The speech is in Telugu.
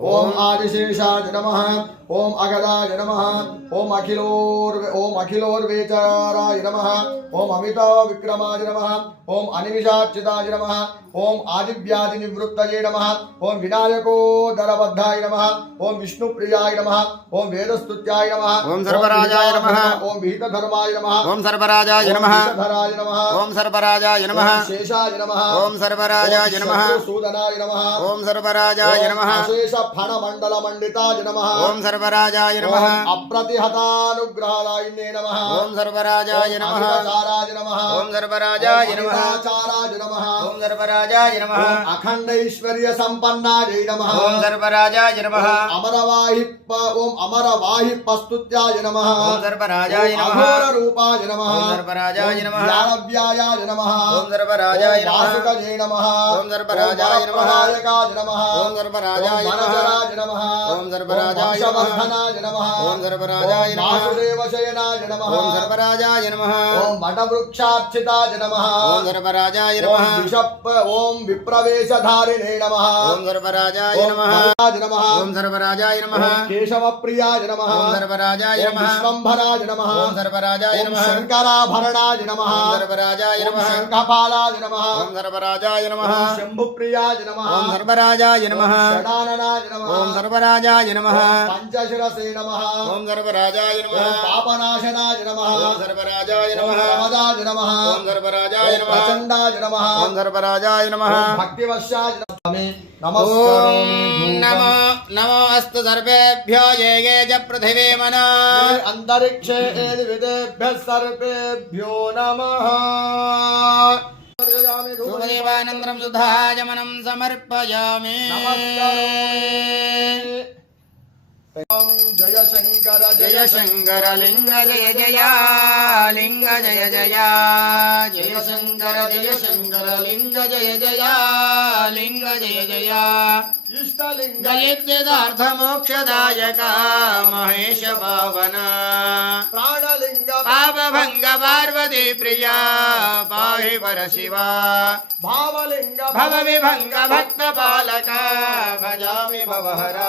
ओम आदिशेषाय नमः ओम अगदाय नमः ओम अखिलोर ओम अखिलोर्वेचराय नमः ओम अमिता विक्रमाय नमः ओम अनिमिषार्चिताय नमः ओम आदिव्याधिनिवृत्तये नमः ओम विनायको दलबद्धाय नमः ओम विष्णुप्रियाय नमः ओम वेदस्तुत्याय नमः ओम सर्वराजाय नमः ओम विहितधर्माय नमः ओम सर्वराजाय नमः धराय नमः ओम सर्वराजाय नमः शेषाय नमः ओम सर्वराजाय नमः सूदनाय नमः ओम सर्वराजाय नमः शेष అశేష ఫణ మండల మండితాయ నమః ఓం సర్వరాజాయ నమః అప్రతిహతానుగ్రహాలయ నమః ఓం సర్వరాజాయ నమః అమితాచారాయ నమః ఓం సర్వరాజాయ నమః అమితాచారాయ నమః ఓం సర్వరాజాయ నమః ఓం అఖండైశ్వర్య సంపన్నాయ నమః ఓం సర్వరాజాయ నమః అమరవాహి ప- ఓం అమరవాహి పస్తుత్యాయ నమః ఓం సర్వరాజాయ ఓం నమః అఘోర రూపాయ నమః ఓం సర్వరాజాయ నమః వ్యాళవ్యాయాయ నమః ఓం సర్వరాజాయ ఓం నమః వాసుకజే నమః ఓం సర్వరాజాయ నమః ఓం సర్వరాజాయ నమః వాసుదేవశయనాయ నమః ఓం సర్వరాజాయ నమః ఓం వటవృక్షార్చితాయ నమః ఓం సర్వరాజాయ నమః విషప్ ఓం విప్రవేశధారిణే నమః ఓం సర్వరాజాయ నమః ఓం సర్వరాజాయ నమః కేశవప్రియాయ నమః ఓం సర్వరాజాయ నమః విశ్వంభరాయ నమః ఓం సర్వరాజాయ నమః శంకరాభరణాయ నమః ఓం సర్వరాజాయ నమః శంఖపాలాయ నమః ఓం సర్వరాజాయ నమః శంభుప్రియాయ నమః ఓం సర్వరాజాయ నమః షడాననాయ ఓం సర్వరాజాయ నమః పంచశిరసే నమః ఓం సర్వరాజాయ నమః పాపనాశనాయ నమః ఓం సర్వరాజాయ నమః ప్రమదాయ నమః ఓం సర్వరాజాయ నమః ప్రచండాయ నమః ఓం సర్వరాజాయ నమః భక్తివశాయ నమః నమో అస్తు సర్వేభ్యో ఏ ఏ చ పృథివీ మనా అంతరిక్షే విదేభ్య సర్వేభ్యో నమః శుభదేవానందరం సుధాజమనం సమర్పయామి जय शंकर जय शंकर लिंग जय जया लिंग जय जया जय शंकर जय शंकर लिंग जय जया लिंग जय जया इष्टलिङ्गलित्यदार्थमोक्षदायक महेश पावना पाप भंग पार्वती प्रिया पाहि भाविंग विभंग भक्त पालका भजामि भवहरा